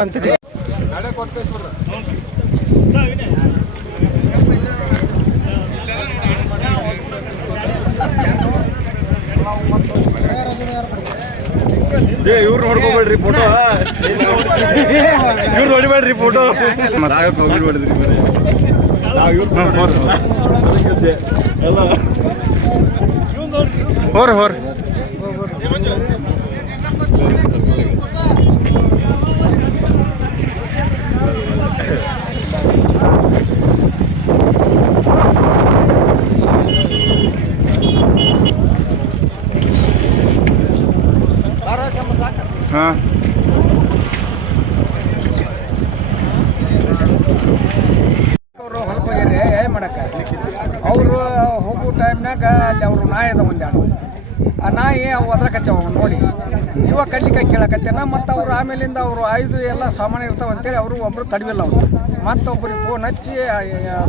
ಅಂತೀರಿ ಇವ್ರು ನೋಡ್ಕೋಬೇಡ್ರಿ ಫೋಟೋ ಇವ್ರು ನೋಡಿಬೇಡ್ರಿ ಫೋಟೋ ಮತ್ತೆ ಹೋಗಿ ಮಾಡಿದ್ರಿ ಎಲ್ಲ ಹೋರ್ ಹೋರ್ ಹಾ ಅವರು ಹೊಲಕ್ಕೆ ಹೋಗ್ಯಾರ ಏ ಮಾಡಕ್ಕ ಅವರು ಹೋಗೋ ಟೈಮ್ನಾಗ ಅಲ್ಲಿ ಅವರು ನಾಯಿ ಅದ ಒಂದೆರಡು ಆ ನಾಯಿ ಅವು ಒದ್ರಕತ್ತೇವ ಅವ್ನು ನೋಡಿ. ಇವಾಗ ಕಲ್ಲಿಕಾಯಿ ಕೇಳಕತ್ತೇನ ಮತ್ತು ಅವರು ಆಮೇಲಿಂದ ಅವರು ಆಯ್ದು ಎಲ್ಲ ಸಾಮಾನು ಇರ್ತಾವೆ ಅಂತೇಳಿ ಅವರು ಒಬ್ಬರು ತಡವಿಲ್ಲ ಅವರು. ಮತ್ತೊಬ್ಬರಿಗೆ ಫೋನ್ ಹಚ್ಚಿ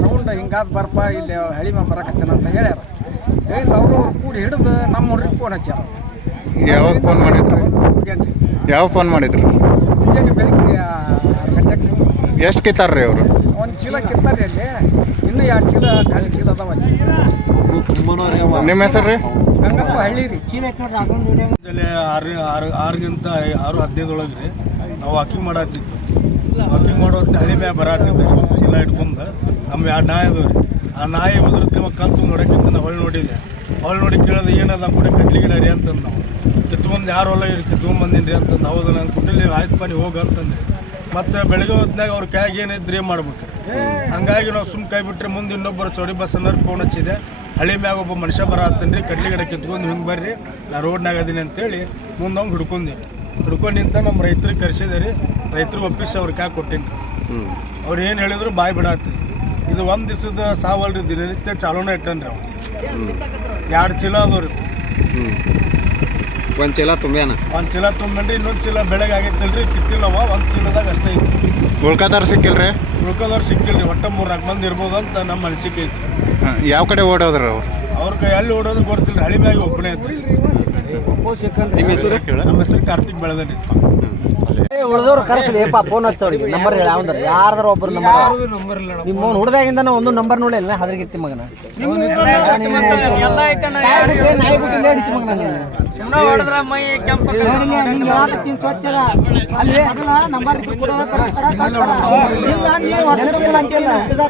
ರೌಂಡ್ ಹಿಂಗಾದ ಬರ್ಪ ಇಲ್ಲಿ ಹಳಿ ಮೇಲೆ ಬರಕತ್ತೇನ ಅಂತ ಹೇಳ್ಯಾರ. ಹೇಳಿದ ಅವರು ಕೂಡಿ ಹಿಡಿದು ನಮ್ಮ ಹುಡುಗರಿಗೆ ಫೋನ್ ಹಚ್ಚಾರ ಯಾವಾಗ ಫೋನ್ ಮಾಡಿದ್ರು? ಯಾವ ಫೋನ್ ಮಾಡಿದ್ರು? ಮುಂಜಾನೆ ಬೆಳಿಗ್ಗೆ ಗಂಟೆಗೆ ಎಷ್ಟು ಕಿತ್ತಾರ್ರಿ ಅವರು? ಒಂದು ಚೀಲ ಕಿತ್ತಾರೆ ಅಲ್ಲಿ. ಇನ್ನೂ ಎರಡು ಚೀಲ ಖಾಲಿ ಚೀಲ ಅದಾವ ಅಲ್ಲಿ. ನಿಮ್ಮ ಹೆಸರು ರೀ ಗಂಗಪ್ಪ ಹಳ್ಳಿ ರೀ. ಮುಂಜಾನೆ ಆರು ಆರು ಆರರಿಂದ ಆರು ಹದಿನೈದೊಳಗೆ ರೀ ನಾವು ವಾಕಿಂಗ್ ಮಾಡತ್ತಿದ್ವಿ ವಾಕಿಂಗ್ ಮಾಡೋ ಹೊತ್ತಿನ ಹಳಿ ಮ್ಯಾಗ ಬರತ್ತಿದ್ದೆ ರೀ ಚೀಲ ಹಿಡ್ಕೊಂಡು. ನಮ್ಮ ಎರಡು ನಾಯಿ ಅದಾವ ರೀ. ಆ ನಾಯಿ ಉದುರ್ತಿ ಕಲ್ತು ನೋಡಕ್ಕಿಂತ ನಾವು ಹೊಳ್ಳಿ ನೋಡಿದ್ದೆ ಹೊಳ್ಳಿ ನೋಡಿ ಕೇಳೋದು ಏನದ? ಕೂಡ ಕಟ್ಲಿ ಗಿಡ ರೀ ಅಂತಂದು ನಾವು. ಕಿತ್ಕೊಂಡ್ ಯಾರು ಹೊಲ ತೂಮ್ ಬಂದಿನ್ರಿ ಅಂತಂದು ಹೌದು ನಾನು ಕುಟಲಿ ಆಯ್ತು ಬನ್ನಿ ಹೋಗಿ ಅಂತಂದ್ರಿ. ಮತ್ತೆ ಬೆಳಗ್ಗೆ ಹೊತ್ನಾಗ ಅವ್ರ ಕೈಯಾಗ ಏನಿದ್ರಿ ಏನ್ ಮಾಡ್ಬೇಕು. ಹಂಗಾಗಿ ನಾವು ಸುಮ್ ಕೈ ಬಿಟ್ರೆ ಮುಂದೆ ಇನ್ನೊಬ್ಬರು ಚೌಡಿ ಬಸ್ ಅನ್ನೋರು ಫೋನ್ ಹಚ್ಚಿದೆ. ಹಳಿ ಮ್ಯಾಗ ಒಬ್ಬ ಮನುಷ್ಯ ಬರ ಹತ್ತನ್ರಿ ಕಡ್ಲಿ ಗಿಡ ಕಿತ್ಕೊಂಡು ಹಿಂಗೆ ಬರ್ರಿ ನಾ ರೋಡ್ನಾಗ ಅದೀನಿ ಅಂತೇಳಿ ಮುಂದೆ ಅವ್ನು ಹಿಡ್ಕೊಂಡಿ ಹಿಡ್ಕೊಂಡು ನಿಂತ ನಮ್ಮ ರೈತರಿಗೆ ಕರೆಸಿದೆ ರೀ ರೈತರಿಗೆ ಒಪ್ಪಿಸಿ ಅವ್ರ ಕೈ ಕೊಟ್ಟೀನಿ ಅವ್ರು ಏನು ಹೇಳಿದ್ರು ಬಾಯ್ ಬಿಡಾತ್ರಿ ಇದು ಒಂದು ದಿವಸದ ಸಾವಲ್ರಿ ದಿನನಿತ್ಯ ಚಾಲೂನೇ ಇಟ್ಟನ್ರಿ ಅವ್ನು ಎರಡು ಚೀಲ ಅದಾವ ರೀ ಒಂದು ಚೀಲ ತುಂಬ್ಯಾನ? ಒಂದು ಚೀಲ ತುಂಬಿ ಇನ್ನೊಂದು ಚೀಲ ಬೆಳಗ್ಗೆ ಆಗೈತಲ್ರಿ ಕಿತ್ತಿಲ್ಲವ ಒಂದು ಚೀಲದಾಗ ಅಷ್ಟೇ ಐತಿ. ಉಳ್ಕದಾರ ಸಿಕ್ಕಿಲ್ರಿ? ಉಳ್ಕೋದವ್ರು ಸಿಕ್ಕಿಲ್ರಿ ಒಟ್ಟ ಮೂರು ನಾಲ್ಕು ಮಂದಿ ಇರ್ಬೋದು ಅಂತ ನಮ್ಮ ಅನಿಸಿಕೆ ಐತಿ ಯಾವ ಕಡೆ ಓಡೋದ್ರಿ ಅವ್ರು? ಅವ್ರ ಕೈ ಎಲ್ಲಿ ಓಡೋದು ಗೊತ್ತಿಲ್ಲ ಹಳಿ ಮ್ಯಾಗ ಒಬ್ಬನೇ ಐತ್ರಿ. ನಿಮ್ಮ ಹೆಸರು? ನಮ್ಮ ಹೆಸರು ಕಾರ್ತಿಕ್ ಬೆಳೆದನಿ ಉಳಿದವ್ರು ಕರೆಸಲಿಪ್ಪ ಫೋನ್ ಹಚ್ಚೋರಿಗೆ ನಂಬರ್ ಹೇಳಿ ಯಾರ್ದಾರ ಒಬ್ರು ನಂಬರ್ ನಿಮ್ಮ ಹುಡ್ದಾಗಿಂದ ಒಂದು ನಂಬರ್ ನೋಡಿಲ್ಲ ಹದ್ರಗಿತ್ತಿ ಮಗನ. ನಾಯಿ ಬಿಟ್ಟು ಲೇಡಿಸ್ ಮಗನ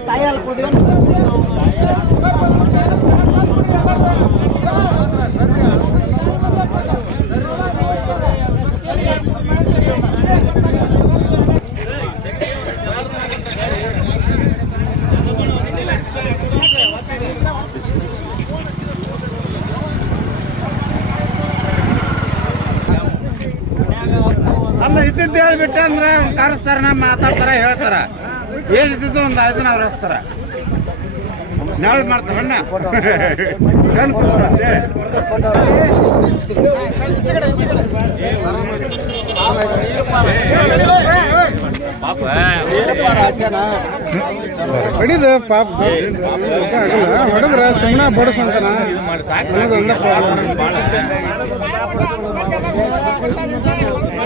ತಾಯಿ ಅಲ್ಲಿ. ಅಲ್ಲ, ಇದ್ದಿದ್ದು ಹೇಳ್ಬಿಟ್ಟ ಅಂದ್ರೆ ಅವ್ನು ಕರೆಸ್ತಾರ ನಮ್ಮ ಮಾತಾಡ್ತಾರ, ಹೇಳ್ತಾರ. ಏನಿದ್ದು ಒಂದು ಐದು ಅವ್ರು ಹಚ್ತಾರ. ನಾಳೆ ಮಾಡ್ತಾರಣ್ಣ ಪಾಪ. ಹೊಡೆದ್ರ ಸುಮ್ಮನೆ ಬಡಸಂತಾನ.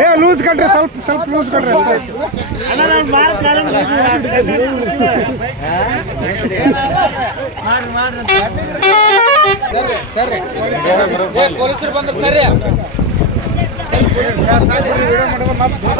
ಏ ಲೂಸ್ ಕಟ್ರಿ ಸ್ವಲ್ಪ ಸ್ವಲ್ಪ ಲೂಸ್ ಕಟ್ರಿ ಪೊಲೀಸರು ಬಂದ್ರೆ ಸರಿ ಮಾಡೋದು ಮತ್ತೆ